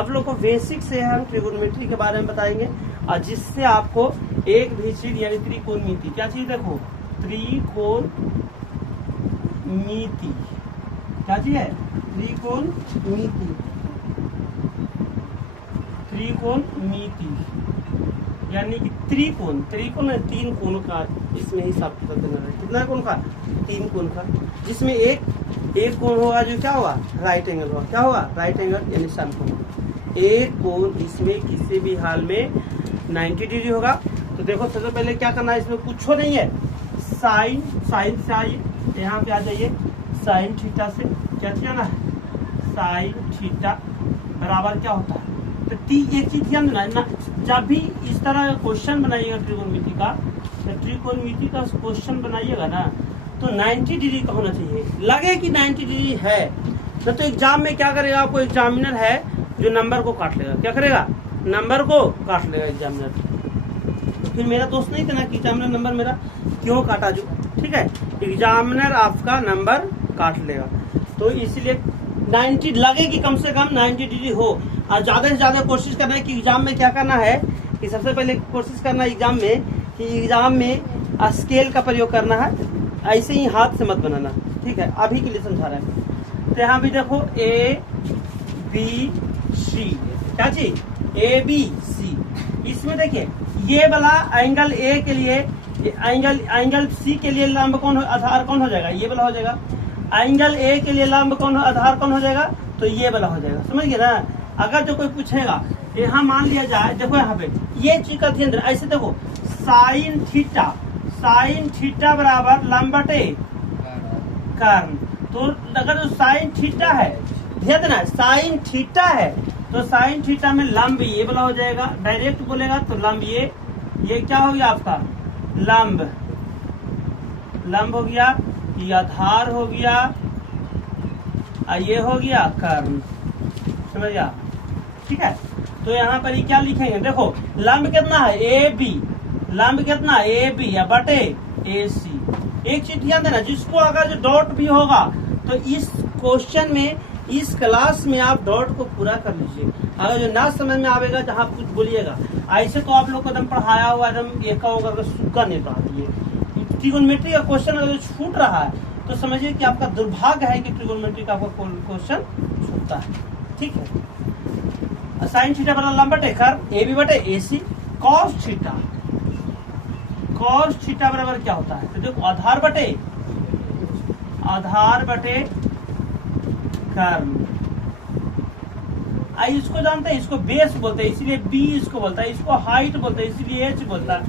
आप लोग को बेसिक से हम ट्रिगोनोमेट्री के बारे में बताएंगे, और जिससे आपको एक भी चीज यानी त्रिकोणमिति, क्या चीज देखो, त्रिकोणमिति क्या चीज है, त्रिकोणमिति, त्रिकोणमिति यानी कि त्रिकोण, त्रिकोण है 3 कोण का, इसमें हिसाब कर देना है, कितना कोण का, 3 कोण का, जिसमें एक कोण होगा जो क्या होगा, राइट एंगल होगा, क्या होगा, राइट एंगल यानी समकोण। एक कोण इसमें किसी भी हाल में 90 डिग्री होगा। तो देखो सबसे पहले क्या करना है, इसमें कुछ नहीं है, साइन से आइए, यहाँ पे आ जाइए, साइन थीटा से क्या जाना है, साइन थीटा बराबर क्या होता है। तो एक चीज ध्यान देना, जब भी इस तरह का क्वेश्चन बनाइएगा ट्रिगोनोमेट्री का, तो ट्रिगोनोमेट्री का क्वेश्चन बनाइएगा ना, तो 90 डिग्री का होना चाहिए, लगे कि 90 डिग्री है, तो एग्जाम में क्या करेगा, आपको एग्जामिनर है जो नंबर को काट लेगा, क्या करेगा, नंबर को काट लेगा एग्जामिनर। तो फिर मेरा दोस्त नहीं कहना कि एग्जामिनर नंबर मेरा क्यों काटा जो, ठीक है, एग्जामिनर आपका नंबर काट लेगा। तो इसलिए 90 लगे कि कम से कम 90 डिग्री हो, और ज्यादा से ज्यादा कोशिश करना है कि एग्जाम में क्या करना है, कि सबसे पहले कोशिश करना है एग्जाम में स्केल का प्रयोग करना है, ऐसे ही हाथ से मत बनाना, ठीक है, अभी के लिए समझा रहा है। तो यहाँ भी देखो ABC, क्या चीज, ABC, इसमें देखिए ये वाला एंगल A के लिए, एंगल C के लिए लंब कौन आधार कौन हो जाएगा, ये वाला हो जाएगा। एंगल A के लिए लंब कौन आधार कौन हो जाएगा, तो ये वाला हो जाएगा, समझ गए ना। अगर जो कोई पूछेगा, यहाँ मान लिया जाए, देखो यहाँ पे ये चीज का ध्यान, ऐसे देखो, साइन थीटा बराबर लंब बटे कर्ण। तो अगर जो साइन थीटा है, ध्यान देना, साइन थीटा है, तो साइन थीटा में लंब ये वाला हो जाएगा, डायरेक्ट बोलेगा तो लंब ये क्या हो गया आपका, लंब हो गया, ये आधार हो गया, और ये हो गया कर्ण, समझ गया, ठीक है। तो यहाँ पर ये क्या लिखेंगे, देखो लंब कितना है, AB, लंब कितना है, AB या बटे AC। एक चीज ध्यान देना, जिसको अगर जो डॉट भी होगा, तो इस क्वेश्चन में, इस क्लास में आप डॉट को पूरा कर लीजिए। अगर जो ना समझ में आवेगा, जहाँ कुछ बोलिएगा, ऐसे तो आप लोग को एकदम पढ़ाया हुआ एकदम एका होगा, सूखा नहीं पढ़ा दिए। ट्रिगोनोमेट्री का क्वेश्चन अगर छूट रहा है, तो समझिए कि आपका दुर्भाग्य है कि ट्रिगोनोमेट्री का आपका क्वेश्चन छूटता है, ठीक है। साइन थीटा बराबर लंब बटे कर्ण, AB बटे AC, कॉस थीटा बराबर क्या होता है, तो देखो आधार बटे कर्ण। इसको जानते हैं, इसको बेस बोलते हैं, इसीलिए B इसको बोलता है, इसको हाइट बोलते हैं, इसीलिए H बोलता है,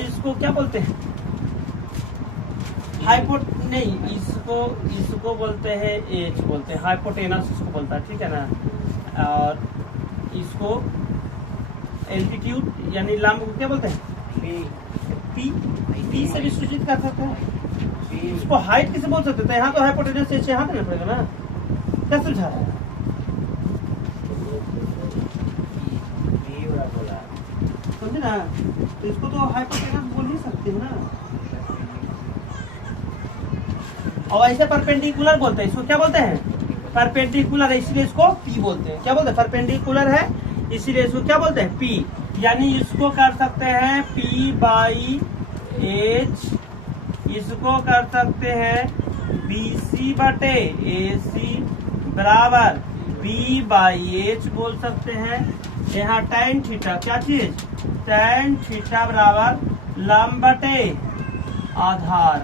इसको क्या बोलते हैं, नहीं, इसको बोलते हैं H बोलते हैं, हाइपोटेनस इसको बोलता है, ठीक है ना। और इसको एल्टीट्यूड यानी लंब को क्या बोलते हैं, P से भी सूचित कर सकते हैं। इसको हाइट किसे बोल सकते थे, यहाँ तो हाइपोटेनस से यहाँ देना पड़ेगा ना, क्या सुझा रहा है, समझे ना। तो इसको तो हाइपोटेनस बोल ही सकते हैं ना। और ऐसे परपेंडिकुलर बोलते हैं, इसको क्या बोलते हैं, परपेंडिकुलर है, इसलिए इसको P बोलते हैं, क्या बोलते हैं, परपेंडिकुलर है, इसीलिए इसको क्या बोलते हैं, P। यानी इसको कर सकते हैं P/H, इसको कर सकते हैं BC बटे AC बराबर B/H बोल सकते हैं। यहाँ tan थीटा क्या चीज, tan थीटा बराबर लंब बटे आधार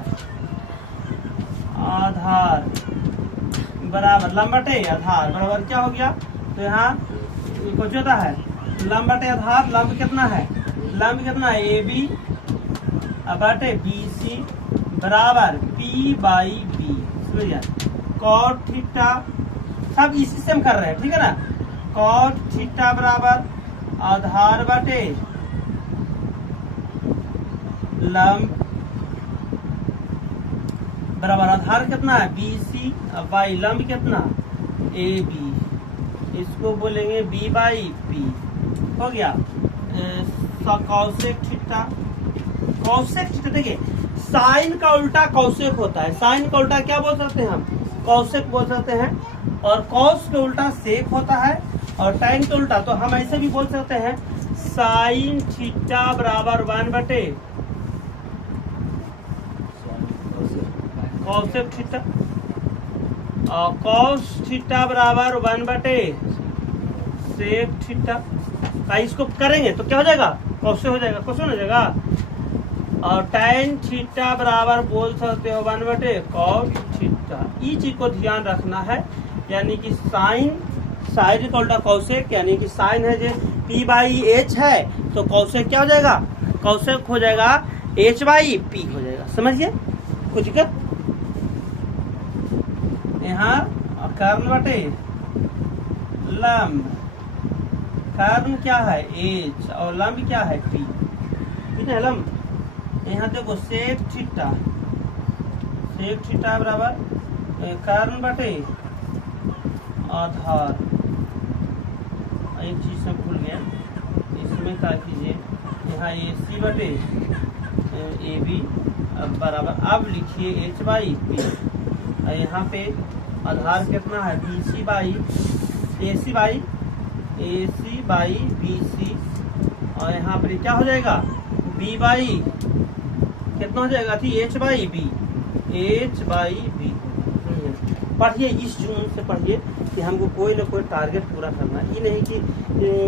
बराबर लंब बटे आधार बराबर क्या हो गया, तो यहाँ कुछ होता है लंब बटे आधार, लंब कितना है, AB बटे BC बराबर P/B, समझिए। कॉट थीटा सब इसी से हम कर रहे हैं, ठीक है ना। कॉट थीटा बराबर आधार बटे लंब बराबर आधार कितना है, BC बाई लंब कितना, AB, इसको बोलेंगे B/P, हो गया। कौसेक थीटा देखिए, साइन का उल्टा कौसेक होता है, साइन का उल्टा क्या बोल सकते हैं हम, कौसेक बोल सकते हैं, और कौस का उल्टा सेक होता है, और टाइन तो उल्टा, तो हम ऐसे भी बोल सकते हैं साइन थीटा बराबर 1/, कॉसेक थीटा, और कॉस थीटा बराबर 1/, सेक थीटा का इसको करेंगे तो क्या हो जाएगा, कॉसे हो जाएगा, कॉसे हो जाएगा। और टाइन थीटा बराबर बोल सकते हो 1/, कॉस थीटा। इस चीज को ध्यान रखना है, यानी कि साइन साइन इक्वल कॉसेक, यानी कि साइन है जो p/h है, तो कॉसेक क्या हो जाएगा, कॉसेक हो जाएगा h/p हो जाएगा। समझिए कुछ दिक्कत यहाँ। कर्ण बटे लंब, कर्ण क्या है h और लंब क्या है p, ठीक है लंब। यहाँ देखो सेक थीटा, सेक थीटा बराबर कर्ण बटे आधार। एक चीज से भूल गया, इसमें क्या कीजिए, यहाँ AC बटे AB बराबर, अब लिखिए h/p, और यहाँ पे आधार कितना है AC/BC, और यहाँ पर क्या हो जाएगा B बाई कितना हो जाएगा थी h/b, पढ़िए इस जुनून से पढ़िए कि हमको कोई ना कोई टारगेट पूरा करना है। ये नहीं कि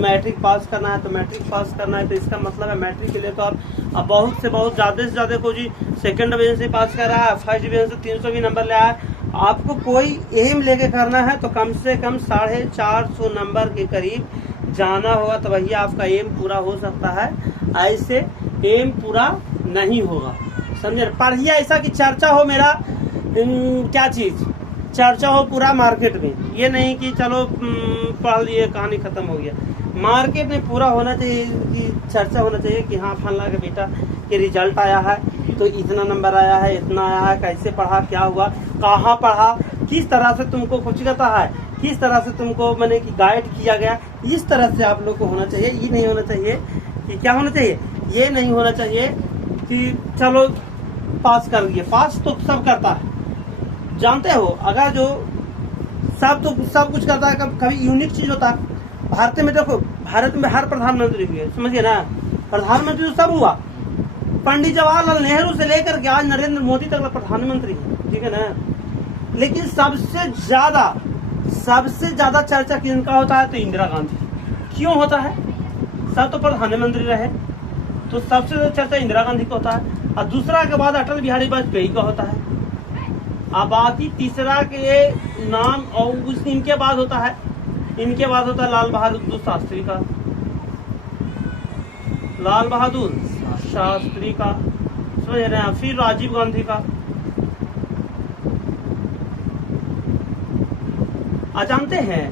मैट्रिक पास करना है तो मैट्रिक पास करना है, तो इसका मतलब है मैट्रिक के लिए तो आप बहुत से बहुत ज़्यादा से ज़्यादा को जी सेकंड डिवीजन से पास कर रहा है, फर्स्ट डिवीजन से 300 भी नंबर ले आया है। आपको कोई एम लेके करना है तो कम से कम 450 नंबर के करीब जाना होगा, तो वही आपका एम पूरा हो सकता है। ऐसे एम पूरा नहीं होगा, समझे। पढ़िए ऐसा कि चर्चा हो, मेरा क्या चीज़ चर्चा हो पूरा मार्केट में, ये नहीं कि चलो पढ़ लिए कहानी खत्म हो गया। मार्केट में पूरा होना चाहिए कि चर्चा होना चाहिए कि हाँ फलना के बेटा के रिजल्ट आया है, तो इतना नंबर आया है, इतना आया है, कैसे पढ़ा, क्या हुआ, कहाँ पढ़ा, किस तरह से तुमको कुछ कहता है, किस तरह से तुमको मैंने कि गाइड किया गया, इस तरह से आप लोग को होना चाहिए। ये नहीं होना चाहिए कि क्या होना चाहिए, ये नहीं होना चाहिए कि चलो पास कर दिए। पास तो सब करता है, जानते हो, अगर जो सब तो सब कुछ करता है, कभी यूनिक चीज होता है। भारत में देखो, भारत में हर प्रधानमंत्री हुए, समझिए ना, प्रधानमंत्री तो सब हुआ, पंडित जवाहरलाल नेहरू से लेकर के आज नरेंद्र मोदी तक प्रधानमंत्री है, ठीक है ना। लेकिन सबसे ज्यादा चर्चा किनका होता है, तो इंदिरा गांधी। क्यों होता है, सब तो प्रधानमंत्री रहे, तो सबसे ज्यादा चर्चा इंदिरा गांधी का होता है, और दूसरा के बाद अटल बिहारी वाजपेयी का होता है, अब बाकी तीसरा के नाम और इनके बाद होता है, लाल बहादुर शास्त्री का, लाल बहादुर शास्त्री का, समझ रहे हैं, फिर राजीव गांधी का। जानते हैं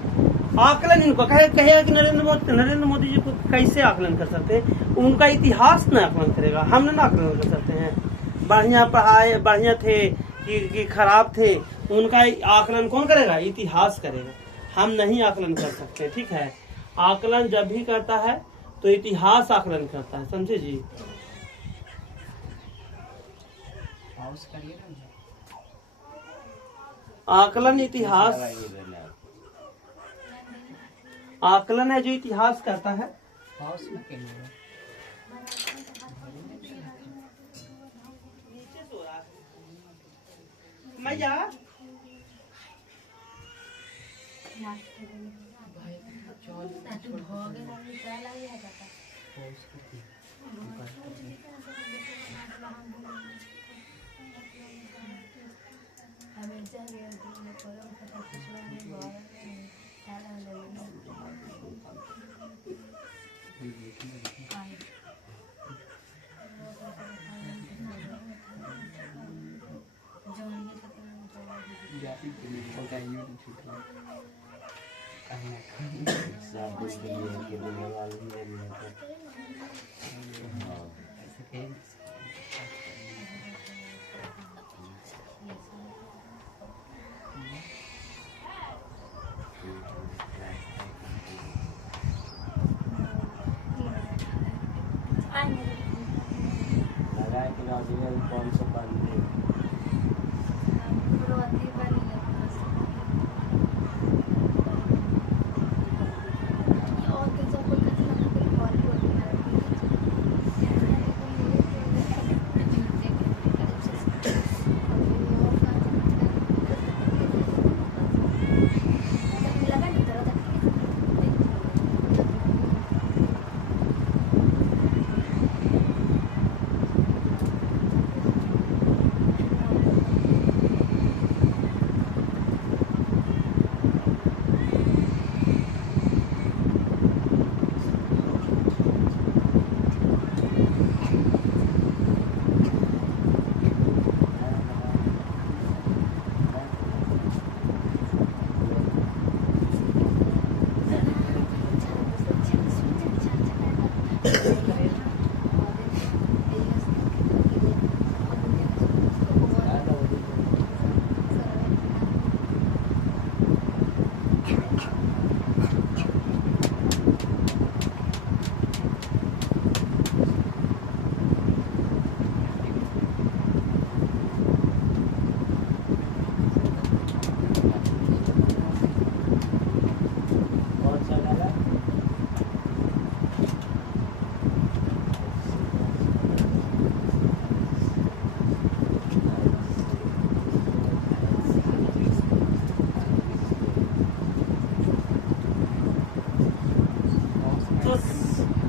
आकलन इनको कहेगा कि नरेंद्र मोदी जी को कैसे आकलन कर सकते हैं, उनका इतिहास न आकलन करेगा, हम न आकलन कर सकते हैं। बढ़िया पढ़ाए, बढ़िया थे कि खराब थे, उनका आकलन कौन करेगा, इतिहास करेगा, हम नहीं आकलन कर सकते, ठीक है। आकलन जब भी करता है तो इतिहास आकलन करता है, समझे जी। आकलन इतिहास, आकलन है जो इतिहास करता है। मैया कौन सा पानी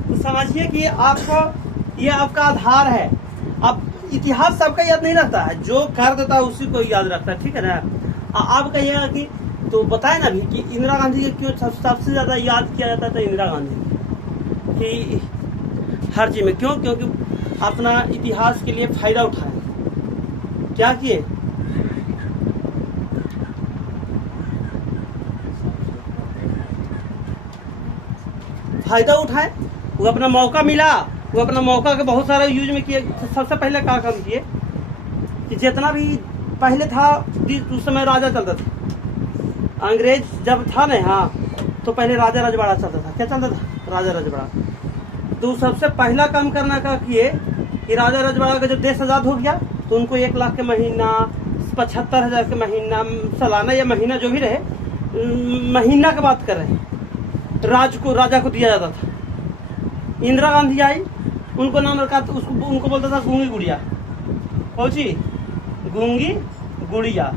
तो समझिए कि ये आपका आधार है। अब इतिहास सबका याद नहीं रखता है, जो कर देता है उसी को याद रखता है, ठीक है ना। आप कहिएगा कि तो बताए ना भी कि इंदिरा गांधी के क्यों सबसे ज्यादा याद किया जाता था, इंदिरा गांधी कि हर चीज में क्यों, क्योंकि अपना इतिहास के लिए फायदा उठाया। क्या किए, फायदा उठाए, वो अपना मौका मिला, वो अपना मौका के बहुत सारा यूज में किए। सबसे पहले क्या काम किए कि जितना भी पहले था, उस समय राजा चलता था, अंग्रेज जब था ना, हाँ, तो पहले राजा रजवाड़ा चलता था। क्या चलता था, राजा रजवाड़ा। तो सबसे पहला काम करना का किए कि राजा रजवाड़ा का जब देश आजाद हो गया तो उनको 1 लाख के महीना, 75,000 के महीना, सालाना या महीना जो भी रहे, महीना की बात कर रहे हैं, राजा को दिया जाता था। इंदिरा गांधी आई, उनको नाम रखा, तो उनको बोलता था गूंगी गुड़िया। पहुंची गूंगी गुड़िया।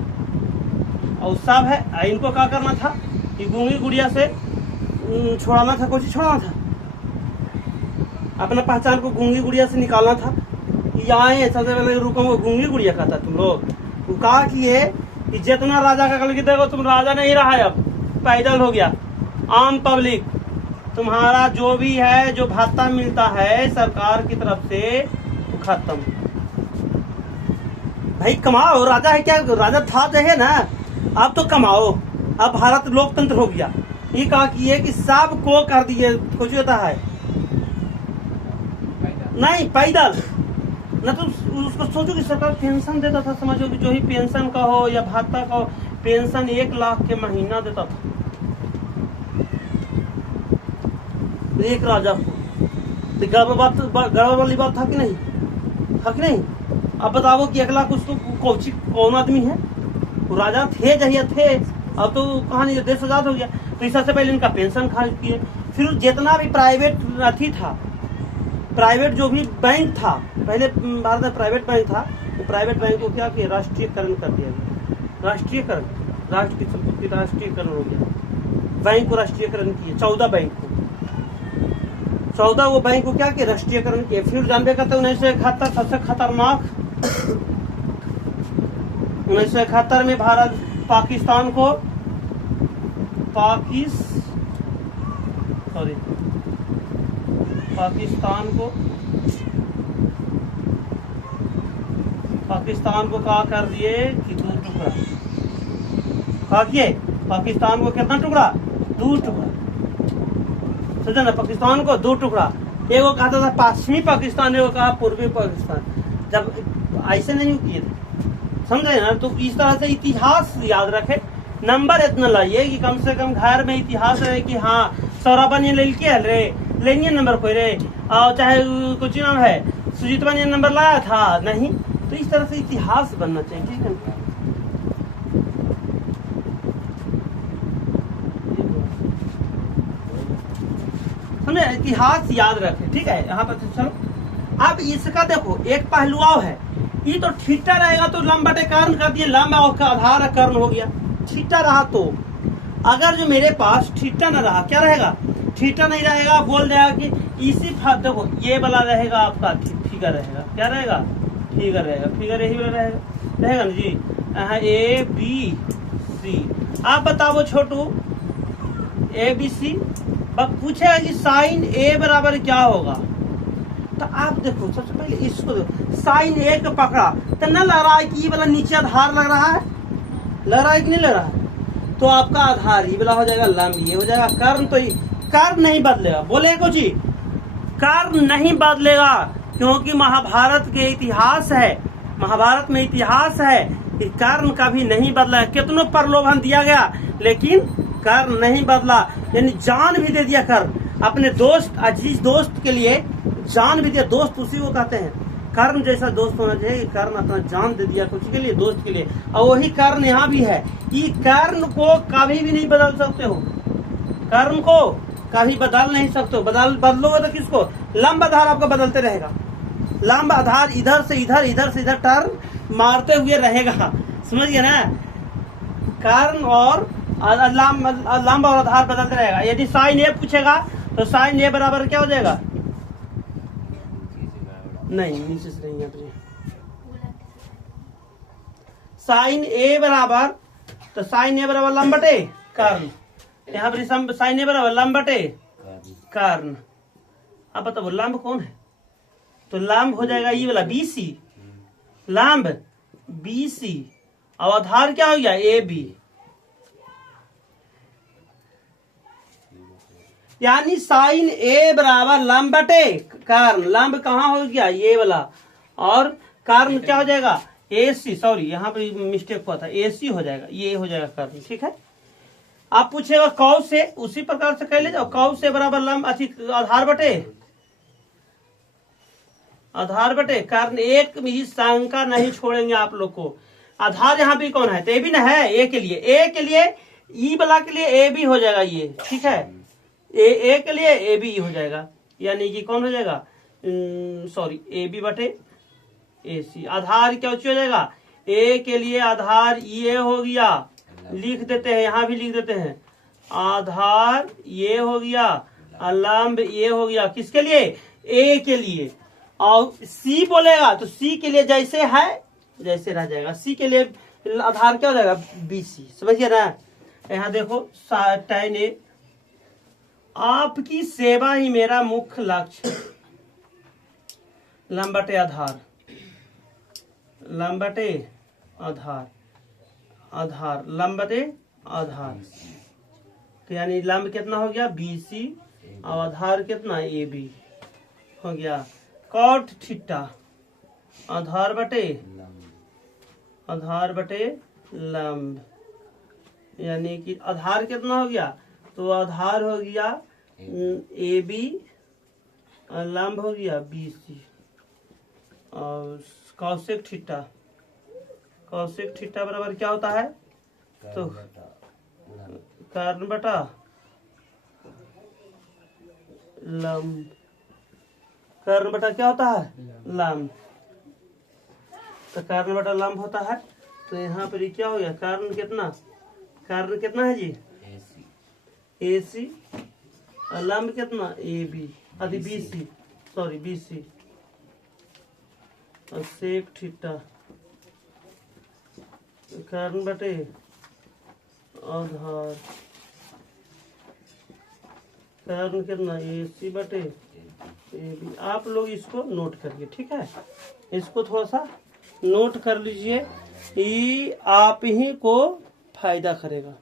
और सब है, इनको क्या करना था कि गूंगी गुड़िया से छुड़ाना था, कुछ छुड़ाना था, अपना पहचान को गूंगी गुड़िया से निकालना था। आए सबसे पहले रुको, गूंगी गुड़िया कहता तुम लोग। कहा कि ये कि जितना राजा का कल की देखो, तुम राजा नहीं रहा है, अब पैदल हो गया, आम पब्लिक, तुम्हारा जो भी है, जो भत्ता मिलता है सरकार की तरफ से, तो खत्म। भाई कमाओ, राजा है क्या, राजा था चाहिए ना, अब तो कमाओ। अब भारत लोकतंत्र हो गया। ये कहा कि ये कि सबको कर दिए, कुछ होता है नहीं, पैदल न। तो उसको सोचो कि सरकार पेंशन देता था, समझो कि जो ही पेंशन का हो या भत्ता का हो, पेंशन 1 लाख के महीना देता था एक राजा को। तो गड़बड़ वाली बात था कि नहीं, था कि नहीं। अब बताओ कि 1 लाख उसको कौन आदमी है, वो राजा थे जहिया थे, अब तो कहानी देश आजाद हो गया। तो इस सबसे पहले इनका पेंशन खारिज किए। फिर जितना भी प्राइवेट अथी था, प्राइवेट जो भी बैंक था, पहले भारत में प्राइवेट बैंक था, तो प्राइवेट बैंक को क्या किया, राष्ट्रीयकरण कर दिया गया। राष्ट्रीयकरण, राष्ट्र की संपत्ति राष्ट्रीयकरण हो गया। बैंक को राष्ट्रीयकरण किए, 14 बैंक को, 14 वो बैंक को क्या किया, राष्ट्रीयकरण किए। फिर जानबे करते 1971 सबसे खतरनाक, 1971 में भारत पाकिस्तान को क्या कर दिए कि 2 टुकड़ा। क्या किए, पाकिस्तान को कितना टुकड़ा, 2 टुकड़ा। समझा ना, पाकिस्तान को 2 टुकड़ा। एगो कहता था पश्चिमी पाकिस्तान, एगो कहा पूर्वी पाकिस्तान। जब ऐसे नहीं किए थे, समझे ना। तो इस तरह से इतिहास याद रखे। नंबर इतना लाइए कि कम से कम घर में इतिहास रहे कि हाँ सौरभा ने ले रे लेनिए नंबर कोई रे, और चाहे कुछ नाम है सुजीतवा ने नंबर लाया था नहीं। तो इस तरह से इतिहास बनना चाहिए, ठीक है। समझे, इतिहास याद रखे, ठीक है। यहाँ पर चलो, अब इसका देखो एक पहलुआव है। ये तो ठीटा रहेगा तो लंब बटे कर्ण कर दिए, लंब का आधार कर्ण हो गया। ठीटा रहा तो, अगर जो मेरे पास ठीटा न रहा, क्या रहेगा, ठीटा नहीं रहेगा, बोल देगा कि इसी देखो ये वाला रहेगा आपका फिगर रहेगा, क्या रहेगा, फिगर रहेगा, फिगर यही वाला रहेगा ना जी। ABC। आप बताओ छोटू, ABC पूछेगा कि साइन A बराबर क्या होगा। तो आप देखो सबसे पहले इसको देखो, साइन A को पकड़ा तो न लग रहा है कि ये वाला नीचे आधार लग रहा है, लग रहा है कि नहीं लग रहा है। तो आपका आधार ये वाला हो जाएगा, लंब ये हो जाएगा, कर्ण तो कर्ण नहीं बदलेगा। बोले कुछ ही, कर्ण नहीं बदलेगा, क्योंकि महाभारत के इतिहास है, महाभारत में इतिहास है कि कर्ण कभी नहीं बदला। कितनों प्रलोभन दिया गया लेकिन कर्ण नहीं बदला, यानी जान भी दे दिया कर्ण अपने दोस्त, अजीज दोस्त के लिए जान भी दिया। दोस्त उसी को कहते हैं, कर्ण जैसा दोस्त होना चाहिए। कर्ण अपना जान दे दिया कुछ के लिए, दोस्त के लिए। और वही कर्ण यहाँ भी है कि कर्ण को कभी भी नहीं बदल सकते हो, कर्ण को कभी बदल नहीं सकते हो। बदलोगे तो किसको, लंब आधार आपका बदलते रहेगा। लंब आधार इधर से इधर, इधर से इधर टर्न मारते हुए रहेगा, समझ गए ना। कर्ण और लंब और आधार बदलते रहेगा। यदि साइन A पूछेगा तो साइन A बराबर क्या हो जाएगा, नहीं, नीचे से नहीं, यहाँ पे साइन ए बराबर, तो साइन ए बराबर लंब बटे कर्ण, यहाँ पर साइन ए बराबर लंब बटे कर्ण। अब बताओ लंब कौन है, तो लंब हो जाएगा ये वाला BC, लंब BC, और आधार क्या हो गया AB, यानी साइन ए बराबर लंब बटे कर्ण। लंब कहाँ हो गया ये वाला, और कर्ण क्या हो जाएगा AC, सॉरी यहाँ पे मिस्टेक हुआ था, AC हो जाएगा, ये हो जाएगा कर्ण। ठीक है, आप पूछेगा कौ से, उसी प्रकार से कह ले जाओ, कौ से बराबर लंब आधार बटे कर्ण। एक भी शंका नहीं छोड़ेंगे आप लोग को। आधार यहाँ भी कौन है, तो ए भी ना है, ए के लिए ई वाला के लिए ए भी हो जाएगा ये। ठीक है, ए के लिए ए भी हो जाएगा, यानी कि कौन हो जाएगा, सॉरी ए बी बटे ए सी। आधार क्या हो जाएगा, ए के लिए आधार ये हो गया, लिख देते हैं, यहाँ भी लिख देते हैं, आधार ये हो गया, लंब ये हो गया, किसके लिए, ए के लिए। और सी बोलेगा तो सी के लिए जैसे है जैसे रह जाएगा, सी के लिए आधार क्या हो जाएगा BC, समझिए ना। यहाँ देखो tan A, आपकी सेवा ही मेरा मुख्य लक्ष्य, लंब बटे आधार, लंब बटे आधार, आधार लंब बटे आधार, तो यानी लंब कितना हो गया BC और आधार कितना AB हो गया। कॉट थीटा आधार बटे लंब, यानी कि आधार कितना हो गया, तो आधार हो गया AB और लंब हो गया BC, और कौशिक थीटा बराबर क्या होता है, तो कर्ण बटा लंब, कर्ण बटा क्या होता है लंब, तो कर्ण बटा लंब होता है। तो यहाँ पर क्या हो गया, कर्ण कितना है जी AC, और लंब कितना AB, अभी BC, सॉरी BC, और सेक थीटा, कर्ण बटे आधार, कर्ण कितना AC बटे AB। आप लोग इसको नोट करिए, ठीक है, इसको थोड़ा सा नोट कर लीजिए, ये आप ही को फायदा करेगा।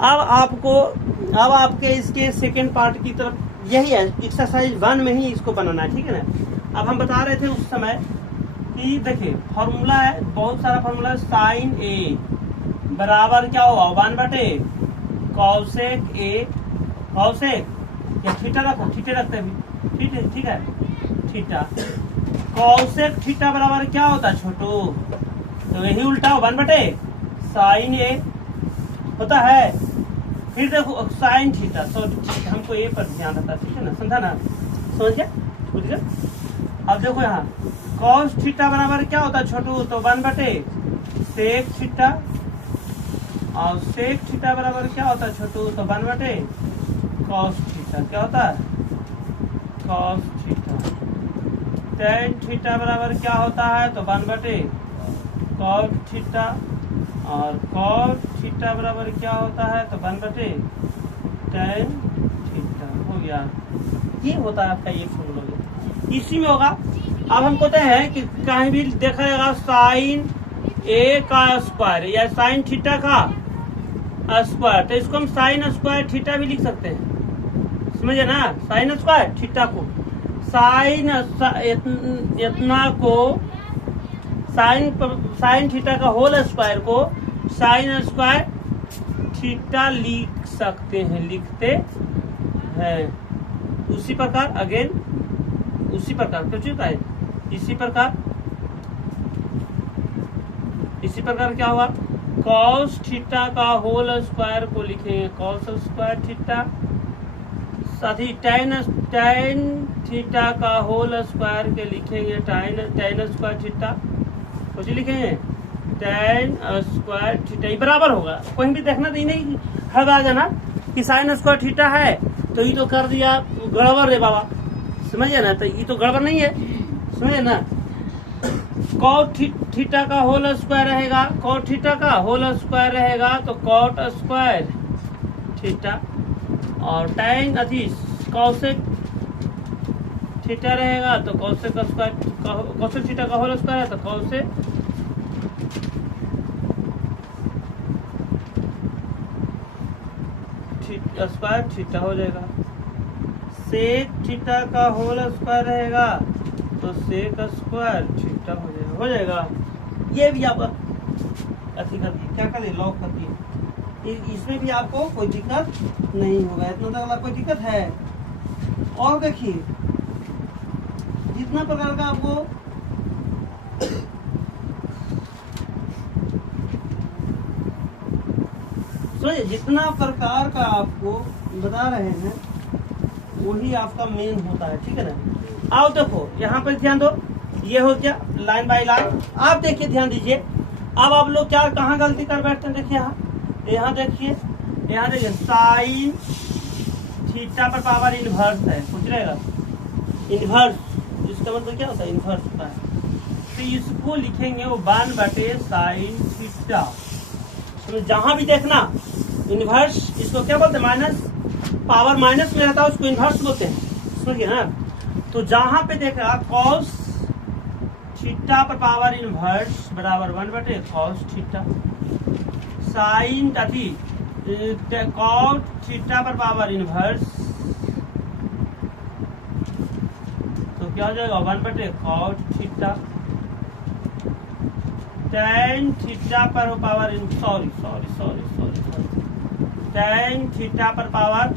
अब आपके इसके सेकेंड पार्ट की तरफ यही है, एक्सरसाइज 1 में ही इसको बनाना है, ठीक है ना। अब हम बता रहे थे उस समय कि देखिए फॉर्मूला है, बहुत सारा फॉर्मूला, साइन ए बराबर क्या होगा 1 बटे कौसेक ए, कौसेक या थीटा रखो, थीटा रखते हैं, ठीक है, थीटा, कौसेक थीटा बराबर क्या होता है छोटू, तो यही उल्टा हो 1 बटे साइन ए होता है। फिर देखो साइन थीटा, तो हमको ए पर ध्यान रहता है, ठीक है ना, समझा ना, समझ गया। अब देखो यहाँ कॉस थीटा बराबर क्या होता है छोटू, तो 1 बटे सेक थीटा, और सेक थीटा बराबर क्या होता है छोटू, तो 1 बटे कॉस थीटा, क्या होता है कॉस थीटा। टेन थीटा बराबर क्या होता है, तो 1 बटे कॉट थीटा, और कॉट थीटा बराबर क्या होता है, तो 1 बटे टेन थीटा हो गया। ये होता है आपका ये फॉर्मूला, इसी में होगा। अब हम कहते हैं कि कहीं भी देखा जाएगा साइन ए का स्क्वायर या साइन थीटा का स्क्वायर, तो इसको हम साइन स्क्वायर थीटा भी लिख सकते हैं, समझे ना, साइन स्क्वायर थीटा को साइन इतना को साइन थीटा का होल स्क्वायर को साइन स्क्वायर थीटा लिख सकते हैं, लिखते हैं। उसी प्रकार अगेन उसी प्रकार कुछ होता है, इसी प्रकार क्या हुआ, कॉस थीटा का होल स्क्वायर को लिखेंगे कॉस स्क्वायर थीटा, साथ ही टेन थीटा का होल स्क्वायर के लिखेंगे टेन स्क्वायर थीटा, कुछ लिखेंगे टेन स्क्वायर थीटा, बराबर होगा, कहीं भी देखना नहीं हर आ जाना, कि साइन स्क्वायर थीटा है, तो ये तो कर दिया गड़बड़ रे बाबा, समझिए ना, तो ये तो गड़बड़ नहीं है, समझिए ना। कॉट थीटा का होल स्क्वायर रहेगा, कॉट थीटा का होल स्क्वायर रहेगा तो कॉट स्क्वायर थीटा, और टैन अथी कॉसेक थीटा रहेगा तो कॉसेक स्क्वायर, कॉसेक थीटा का होल स्क्वायर है तो कॉसेक स्क्वायर थीटा हो जाएगा। सेक थीटा का होल स्क्वायर रहेगा तो सेक स्क्वायर थीटा हो जाएगा। ये भी आप अथी कर दिए, क्या कर दिए, लॉक कर दिए, इसमें भी आपको कोई दिक्कत नहीं होगा, इतना तक कोई दिक्कत है। और देखिए जितना प्रकार का आपको सुनिए, जितना प्रकार का आपको बता रहे हैं वही आपका मेन होता है, ठीक है ना। आओ देखो यहाँ पर ध्यान दो, ये हो गया लाइन बाय लाइन। आप देखिए ध्यान दीजिए, अब आप लोग क्या कहाँ गलती कर बैठते हैं, देखिए यहाँ देखिए, यहाँ देखिए साइन थीटा पर पावर इनवर्स है, पूछ रहेगा इनवर्स, इसका मतलब क्या होता है, इनवर्स होता है, तो इसको लिखेंगे वो 1/sin थीटा। जहां भी देखना इनवर्स, इसको क्या बोलते हैं, माइनस, पावर माइनस में रहता है उसको इनवर्स बोलते हैं, समझिए ना। तो जहां पे देख रहा कॉस थीटा पर पावर इनवर्स बराबर 1/cos थीटा, साइन थी कॉट थीटा पर पावर इनवर्स तो क्या हो जाएगा 1/cot थीटा, tan थीटा पर पावर tan थीटा पर पावर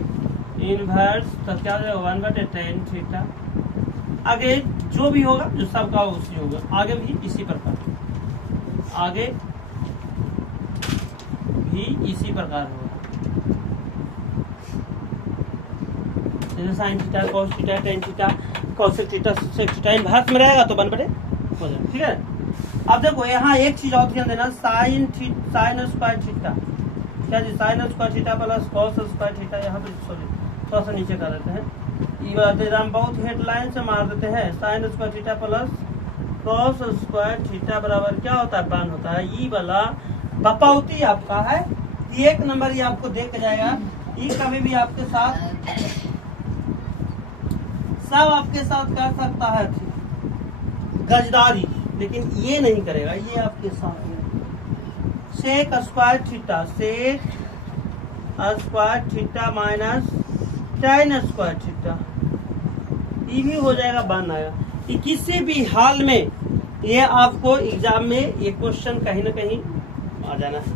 इनवर्स तो क्या हो जाएगा 1/tan थीटा। आगे जो भी होगा, जो सबका उसी होगा, आगे भी इसी प्रकार, आगे भी इसी प्रकार होगा, जैसे sine theta, cos theta, tan theta, cosec theta, sec theta inverse में रहेगा तो 1/, हो जाएगा, ठीक है। अब देखो यहाँ एक चीज और ध्यान देना, साइन स्क्वायर थीटा, क्या जी, sine square theta plus cos square theta, यहाँ पे सॉरी थोड़ा सा नीचे कर देते हैं, ये बात हम बहुत हेडलाइन से मार देते हैं, sign square theta plus cos square theta बराबर क्या होता है, 1 होता है। ये वाला बपौती आपका है, एक नंबर ये आपको देख के जाएगा, ये कभी भी आपके साथ सब आपके साथ कर सकता है गजदारी, लेकिन ये नहीं करेगा, ये आपके साथ sec square theta, sec square theta minus tan square theta, ये भी हो जाएगा, 1 आएगा। कि किसी भी हाल में ये आपको एग्जाम में ये क्वेश्चन कहीं ना कहीं आ जाना है,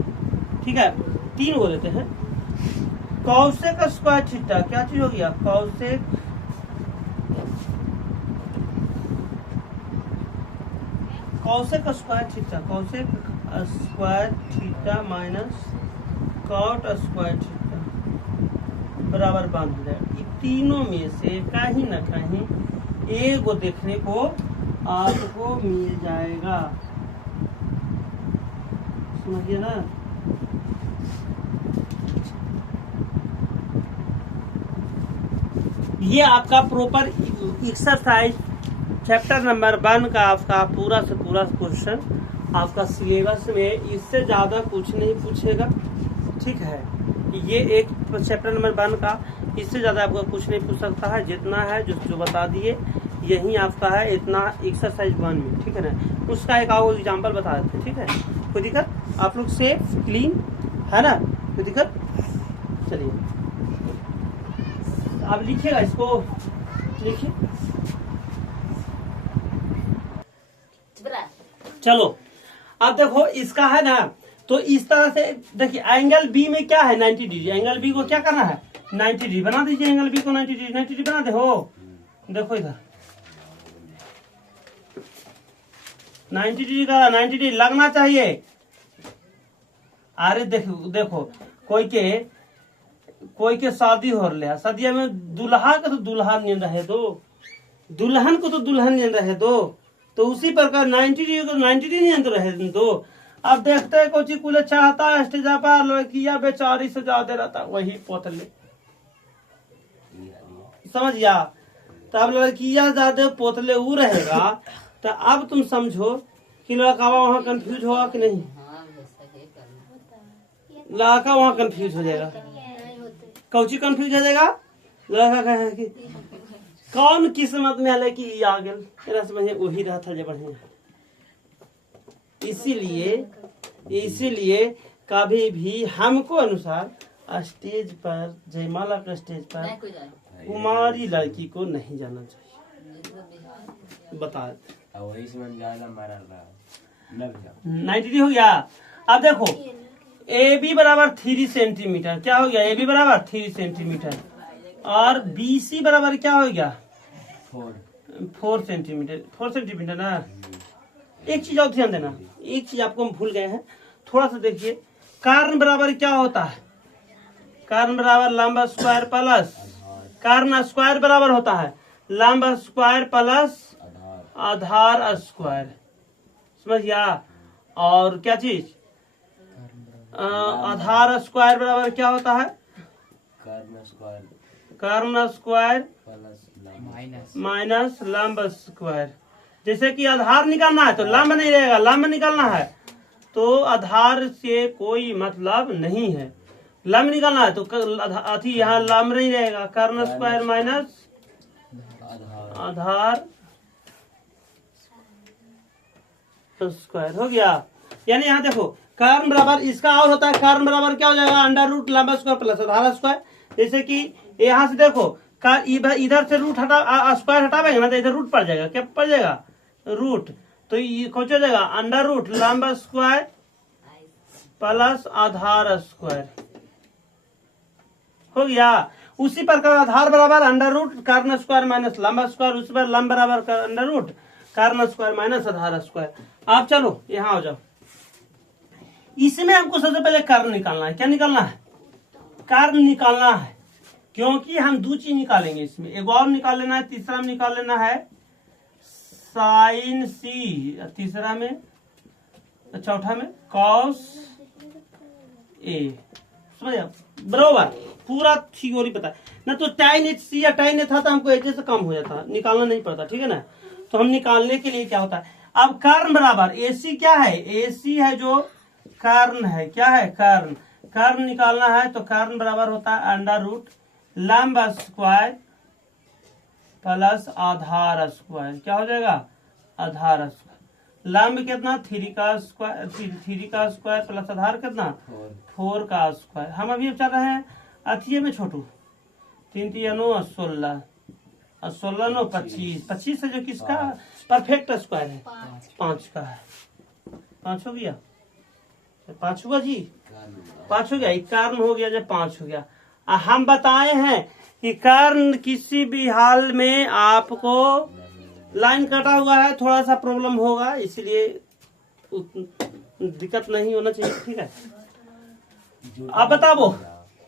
ठीक है। 3 हो लेते हैं, कॉसेक स्क्वायर थीटा, क्या चीज हो गया, cosec square theta, cosec square theta minus cot square theta बराबर 1 हो जाएगा। तीनों में से कहीं ना कहीं एक को देखने को आपको मिल जाएगा, समझिए ना। ये आपका प्रॉपर एक्सरसाइज चैप्टर नंबर 1 का आपका पूरा से पूरा क्वेश्चन आपका सिलेबस में, इससे ज्यादा कुछ नहीं पूछेगा, ठीक है। ये एक चैप्टर नंबर 1 का, इससे ज्यादा आपका कुछ नहीं पूछ सकता है, जितना है जो बता दिए यही आपका है, इतना एक्सरसाइज 1 में, ठीक है ना। उसका एक और एग्जाम्पल बता देते, ठीक है। कोई दिक्कत, आप लोग सेफ क्लीन है ना, कोई दिक्कत। चलिए आप लिखिएगा, इसको लिखिए, चलो। अब देखो इसका है ना, तो इस तरह से देखिए, एंगल बी में क्या है 90 डिग्री, एंगल बी को क्या करना है 90 डिग्री बना दीजिए, एंगल बी को 90 डिग्री बना दे, हो देखो इधर 90 डिग्री का 90 डिग्री लगना चाहिए। अरे देखो कोई के शादी हो रहा है, शादी में दुल्हा का तो दुल्हा नहीं रहे दो, दुल्हन को तो दुल्हन नहीं रहे दो, तो उसी प्रकार 90 डिग्री को 90 डिग्री नहीं रहे दो। अब देखते हैं कोची कुल चाहता है स्टेज पर लड़कियां बेचारी से ज्यादा रहता वही पोतले, समझ गया। तो अब लड़कियां ज्यादा पोतले वो रहेगा, तो अब तुम समझो कि लड़का वहाँ कंफ्यूज होगा कि नहीं, लड़का वहाँ कंफ्यूज हो जाएगा। कौची कंफ्यूज हो जाएगा, लड़का कहे कि कौन किस्मत में आले कि ई आ गल, तेरा समझे वही रहा था जब बढ़िया। इसीलिए कभी भी हमको अनुसार स्टेज पर, जयमाला का स्टेज पर कुमारी लड़की को नहीं जाना चाहिए। बता 90 हो गया। अब देखो ए बी बराबर 3 सेंटीमीटर, क्या हो गया, ए बी बराबर 3 सेंटीमीटर और बी सी बराबर क्या हो गया 4 सेंटीमीटर। 4 सेंटीमीटर ना। एक चीज और ध्यान देना, एक चीज आपको हम भूल गए हैं, थोड़ा सा देखिए। कर्ण बराबर क्या होता है, कर्ण बराबर लंब स्क्वायर प्लस, कर्ण स्क्वायर बराबर होता है लंब स्क्वायर प्लस आधार स्क्वायर, समझ गया। और क्या चीज, आधार स्क्वायर बराबर क्या होता है, कर्ण स्क्वायर माइनस लंब स्क्वायर। जैसे कि आधार निकालना है तो लंब नहीं रहेगा, लंब निकालना है तो आधार से कोई मतलब नहीं है, लंब निकालना है तो अथी यहाँ लंब नहीं रहेगा, कर्ण स्क्वायर माइनस आधार स्क्वायर हो गया। यानी यहाँ देखो कर्ण बराबर इसका और होता है, कर्ण बराबर क्या हो जाएगा अंडर रूट लंबा स्क्वायर प्लस आधार स्क्वायर। जैसे कि यहाँ से देखो इधर से रूट हटा स्क्वायर हटावेगा ना तो इधर रूट पड़ जाएगा, क्या पड़ जाएगा रूट, तो ये कौन हो जाएगा अंडर रूट लंबा स्क्वायर प्लस आधार स्क्वायर हो गया। उसी प्रकार आधार बराबर अंडर रूट कर्ण स्क्वायर माइनस लंबा स्क्वायर, उसी पर लंब बराबर अंडर रूट कर्ण स्क्वायर माइनस आधार स्क्वायर। आप चलो यहाँ हो जाओ, इसमें हमको सबसे पहले कर्ण निकालना है। क्या निकालना है, कर्ण निकालना है, क्योंकि हम दो चीज निकालेंगे इसमें, एक और निकाल लेना है, तीसरा में निकाल लेना है साइन सी, तीसरा में चौथा में कॉस ए, समझ बरोबर पूरा थ्योरी पता है ना। तो टाइन एच सी या टाइन ए था तो हमको एच से कम हो जाता, निकालना नहीं पड़ता, ठीक है ना। तो हम निकालने के लिए क्या होता है, अब कर्ण बराबर ए सी क्या है, ए सी है जो कर्ण है, क्या है कर्ण, कर्ण निकालना है तो कर्ण बराबर होता है अंडर रूट लंब स्क्वायर प्लस आधार स्क्वायर, क्या हो जाएगा आधार स्क्वायर। लंब कितना 3 का स्क्वायर प्लस आधार कितना 4 का स्क्वायर। हम अभी चल रहे हैं अथिये में छोटू, 3 3 9 16 और 16 9 25, 25 है जो किसका परफेक्ट स्क्वायर है 5 का है, 5 हो गया, 5 हुआ जी, 5 हो गया, एक कर्ण हो गया जब 5 हो गया। हम बताए हैं कि कर्ण किसी भी हाल में आपको लाइन कटा हुआ है थोड़ा सा प्रॉब्लम होगा, इसलिए दिक्कत नहीं होना चाहिए, ठीक है। अब बताओ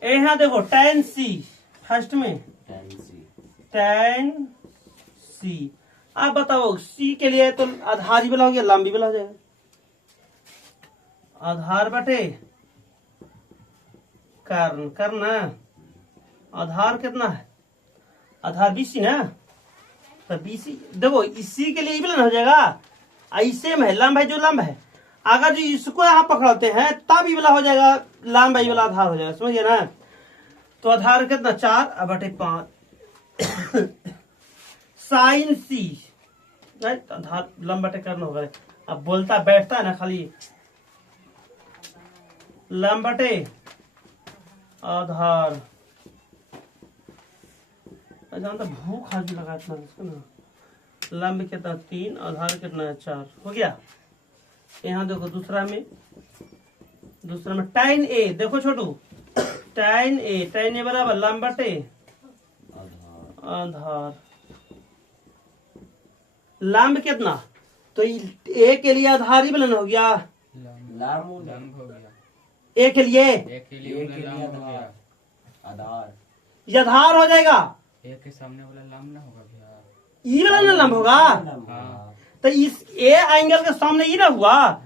यहाँ देखो tan c फर्स्ट में tan c, अब बताओ c के लिए तो आधार ही वाला हो गया, लंबी वाला हो जाएगा, आधार बटे कर्ण, कर्ण आधार कितना है, आधार बीसी ना, तो बीसी देखो इसी के लिए ही हो जाएगा, ऐसे में लंब है जो लंब है, अगर जो इसको यहाँ पकड़ते हैं तब ये वाला हो जाएगा लंब है, वाला आधार हो जाएगा, समझिए ना। तो आधार कितना 4 बटे 5 साइन सी, आधार लंब बटे कर्ण होगा। अब बोलता बैठता है ना खाली लंब बटे आधार, तो भूख आज लगा इतना ना। लंब कितना 3, आधार कितना है 4 हो गया। यहाँ देखो दूसरा में tan ए, देखो छोटू tan ए बराबर लंब बटे आधार, लंब कितना, तो ए के लिए आधार ही बलन हो गया, लंब हो गया, ए के लिए आधार, ये आधार हो जाएगा, एक के सामने वाला लंब ना होगा भैया, ई वाला ना लंब होगा, तो इस ए एंगल के सामने ई ना हुआ,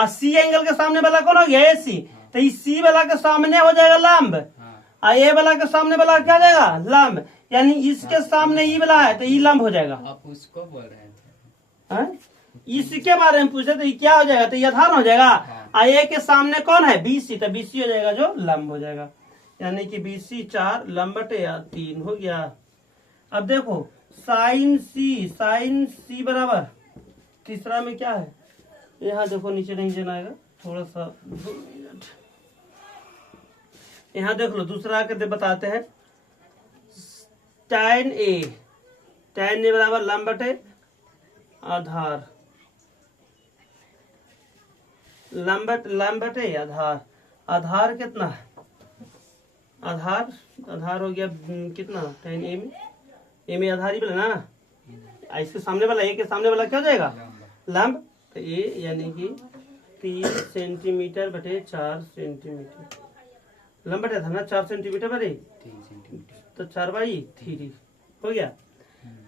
और सी एंगल के सामने वाला कौन हो गया ए सी। तो इस सी वाला के सामने हो जाएगा लंब, हाँ और ए वाला के सामने वाला क्या हो जाएगा लंब, यानी इसके सामने ई वाला है तो ई लंब हो जाएगा। आप उसको बोल रहे थे। हैं? इसके बारे में पूछे तो ये क्या हो जाएगा, तो ये आधार हो जाएगा। और ए के सामने कौन है बीसी, तो बीसी हो जाएगा जो लंब हो जाएगा, यानी कि बीसी 4 लंब बटे 3 हो गया। अब देखो साइन सी बराबर तीसरा में क्या है, यहाँ देखो नीचे नहीं जाना आएगा, थोड़ा सा 2 मिनट यहाँ देख लो, दूसरा करके बताते हैं। tan ए बराबर लंब बटे आधार, लंब बटे आधार। आधार कितना है, आधार हो गया कितना, tan ए में आधार ही बोला ना, इसके सामने वाला ए के सामने वाला क्या हो जाएगा लंब, तो ए यानी कि 3 सेंटीमीटर बटे 4 सेंटीमीटर, लंब बटे था ना 4 सेंटीमीटर बटे 3 सेंटीमीटर, तो 4/3 हो गया।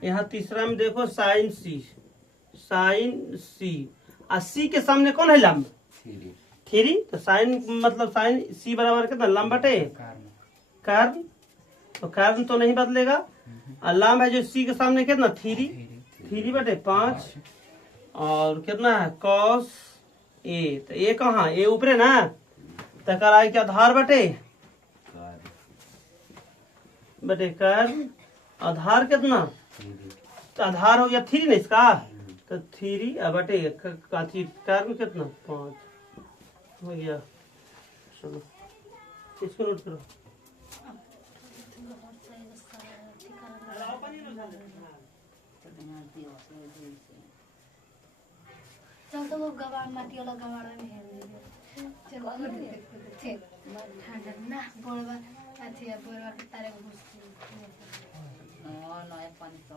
यहाँ तीसरा में देखो साइन सी, और सी के सामने कौन है लंब 3, तो साइन मतलब साइन सी बराबर कितना लंब बटे कर्ण, तो कर्ण तो नहीं बदलेगा, और लंब है जो सी के सामने कितना 3 बटे 5, और कितना है कॉस ए, तो ए कहाँ ए ऊपरे ना, तकर आए क्या आधार बटे कर्ण, आधार कितना, तो आधार हो गया 3 ना इसका, तो 3 बटे काची कर्ण कितना 5 हो गया। चलो इसको नोट करो। चल तो वो गवार माटी वाला गवार में है चल ठंडा ना बोलवा अच्छे बोलवा के तारे घुस और नया पानी तो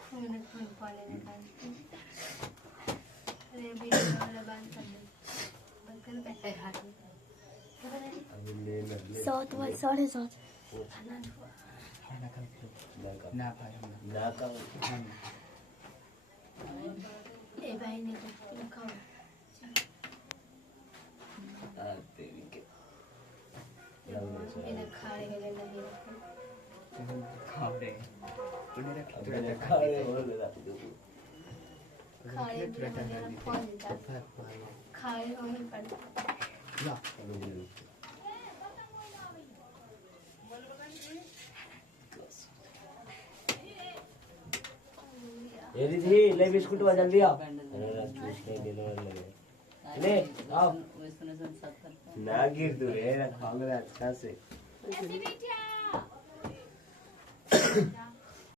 खून पानी निकाल अरे भी वाला बांध कर दे बंद कर बैठे हाथ में 7:30 ना भाई ना का ए भाई ने तो खाओ तेरी के इधर खाने के लिए लगे खा रहे उन्हें रख अब मैंने खाए और लगा दो खाने के लिए फोन देता खाए वहीं पर ला ये दीदी ले बिस्कुट वाला जल्दी आओ, अरे चूस के देने वाले लगे ले आओ, ना गिर तू रे, खाओगे अच्छा से।